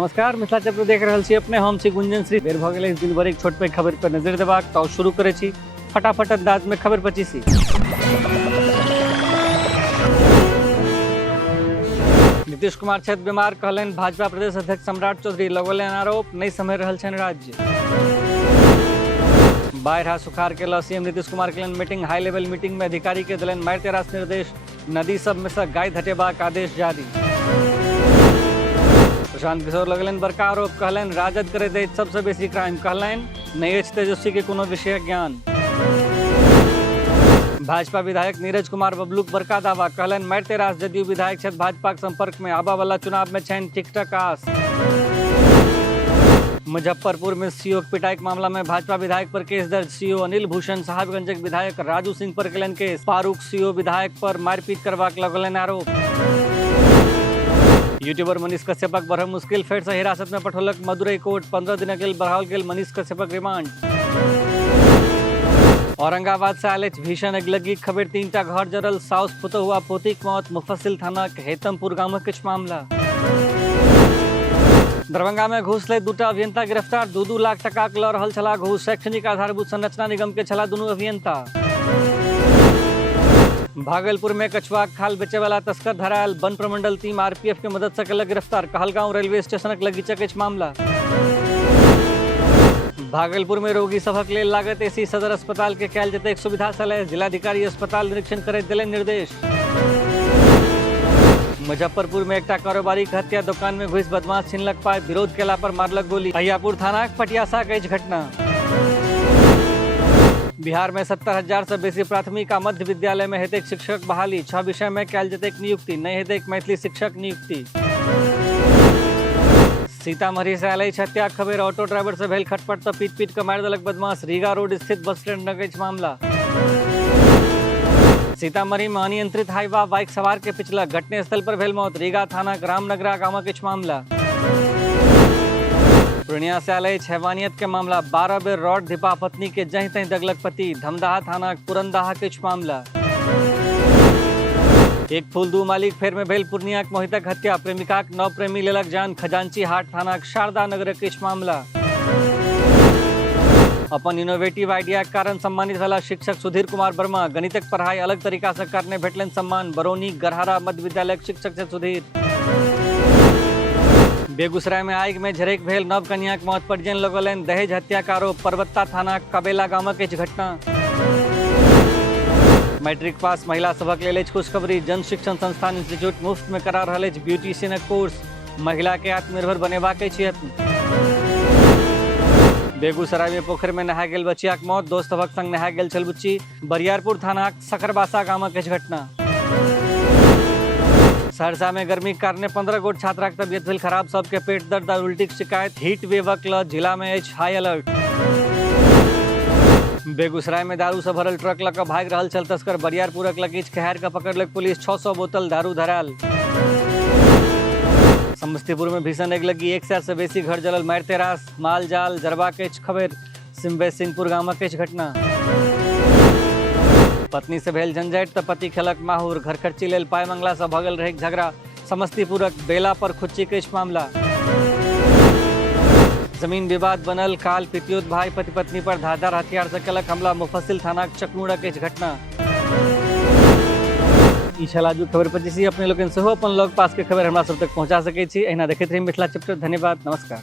नमस्कार, मिथिला चैप्टर देख रहल छी अपने। हम छी गुंजन श्री। बेर भऽ गेलै दिन भर एक छोट पैघ खबर पर नजर देबाक, तऽ शुरू करै छी फटाफट अंदाज में खबर 25। नीतीश कुमार छथि बीमार, कहलनि भाजपा प्रदेश अध्यक्ष सम्राट चौधरी। लगौलनि आरोप, नहीं सम्हरि रहल छनि राज्य। बाढ़ि आ सुखाड़ के लऽ सीएम नीतीश कुमार केलनि मीटिंग। हाई लेवल मीटिंग में अधिकारी के देलनि मारिते रास निर्देश। नदी सब में से गाय हटेबाक आदेश जारी। प्रशांत किशोर लगलनि बड़का आरोप, कहलनि राजद करैत अछि सबसे बेसी क्राइम। कहलनि नहीं अछि तेजस्वी के कोनो विषय ज्ञान। भाजपा विधायक नीरज कुमार बबलूक बड़का दावा, कहलनि मारिते रास जदयू विधायक छथि भाजपा के संपर्क में। आबा वाला चुनाव में छनि टिकटक आस। मुजफ्फरपुर में सीओ के पिटाई के मामला में भाजपा विधायक पर केस दर्ज। सीओ अनिल भूषण, साहबगंज के विधायक राजू सिंह पर केलनि केस। फारूक सीओ विधायक पर मारपीट करबाक लगलनि आरोप। यूट्यूबर मनीष कश्यपक बढ़ब मुश्किल, फेर से हिरासत में पठौलक मदुरई कोर्ट। 15 दिन के बढ़ाओल गेल मनीष कश्यपक रिमांड। औरंगाबाद से आयल अछि भीषण अगिलगी खबर, 3टा घर जरल, साउस पुतहुआ पोतीक मौत। मुफस्सिल थाना के हेतमपुर गामक किछु मामला। दरभंगा में घूस लैत 2टा अभियंता गिरफ्तार। 2-2 लाख टका के लऽ रहल छलाह घूस। शैक्षणिक आधारभूत संरचना निगम के छलाह दुनू अभियंता। भागलपुर में कछुआक खाल बेचे वाला तस्कर धरायल। वन प्रमंडल टीम आरपीएफ के मदद से केलक गिरफ्तार। कहलगांव रेलवे स्टेशन के लगीचक अछि मामला। भागलपुर में रोगी सभक लेल लागत एसी सदर अस्पताल के कयल जेतैक सुविधा सलह। जिलाधिकारी अस्पताल निरीक्षण करैत देलनि निर्देश। मुजफ्फरपुर में एकटा कारोबारी के हत्या, दुकान में घुसि बदमाश छीनलक पाई, विरोध केला पर मारलक गोली। अहियापुर थाना के पटियासा के घटना। बिहार में 70,000 से बेसी प्राथमिक आ मध्य विद्यालय में हेतैक शिक्षक बहाली। 6 विषय में कयल जेतैक नियुक्ति, नहीं हेतैक मैथिली शिक्षक नियुक्ति। सीतामढ़ी से आयल अछि हत्या खबर, ऑटो ड्राइवर से भेल खटपट तऽ पीट के मारि देलक बदमाश। रीगा रोड स्थित बस स्टैंड लग अछि मामला। सीतामढ़ी में अनियंत्रित हाईवा बाइक सवार के पिछलक, घटनास्थल पर भेल मौत। रीगा थाना रामनगरा गामक किछु मामला। पूर्णिया से आयल अछि हैवानियत के मामला, 12 बेर रॉड धिपा पत्नी के जहीं तहीं दगलक पति। धमदाहा थाना पुरनदाहा किछु मामला। एक फूल दू मालिक फेर में भेल पूर्णिया के मोहितक हत्या, प्रेमिका के नव प्रेमी लेलक जान। खजांची हाट थाना शारदा नगर किछु मामला। अपन इनोवेटिव आइडिया के कारण सम्मानित भेला शिक्षक सुधीर कुमार वर्मा। गणितक पढ़ाई अलग तरीका से करने भेटलनि सम्मान। बरौनी गरहरा मध्य विद्यालय के शिक्षक से सुधीर। बेगूसराय में आगि में झरकि भेल नव कन्या के मौत, परिजन लगौलनि दहेज हत्या का आरोप। परबत्ता थाना कबेला गामक किछु घटना। मैट्रिक पास महिला सभक लेल अछि खुशखबरी, जन शिक्षण संस्थान इंस्टीट्यूट मुफ्त में करा रहल अछि ब्यूटिशियनक कोर्स। महिला के आत्मनिर्भर बनेबाक अछि यत्न। बेगूसराय में पोखर में नहाय गेल बच्चिया के मौत, दोस्त सभक संग नहाय गेल छल बुच्ची। बरियारपुर थाना सकरबासा गामक किछु घटना। सहरसा में गर्मी के कारणे 15 गोट छात्राक तबियत भेल खराब, सबके पेट दर्द आ उल्टी के शिकायत। हीट वेवक लऽ जिला में अछि हाई अलर्ट। बेगूसराय में दारू से भरल ट्रक लऽ कऽ भागि रहल छल तस्कर, बरियारपुरक लगीच खैर के पकड़लक पुलिस। 600 बोतल दारू धरायल। समस्तीपुर में भीषण अगिलगी, 100 से बेसी घर जलल, मारिते रास माल जाल जरबा के खबर। सिंबे सिंहपुर गामक किछु घटना। पत्नी से भेल झंझट तऽ पति खेलक माहौर, घर खर्ची लेल पाय मंगला से भगल रहै झगड़ा। समस्तीपुरक बेला पर खुच्ची किछु मामला। जमीन विवाद बनल, काल पितियोत भाई पति पत्नी पर धारदार हथियार से केलक हमला। मुफस्सिल थाना चकनूड़ा किछु घटना। ई छल आजुक खबर 25। अपने लोकनि सेहो अपन लग पास के खबर हमरा सब तक पहुंचा सकै छी। एहिना देखैत रही मिथिला चैप्टर। धन्यवाद, नमस्कार।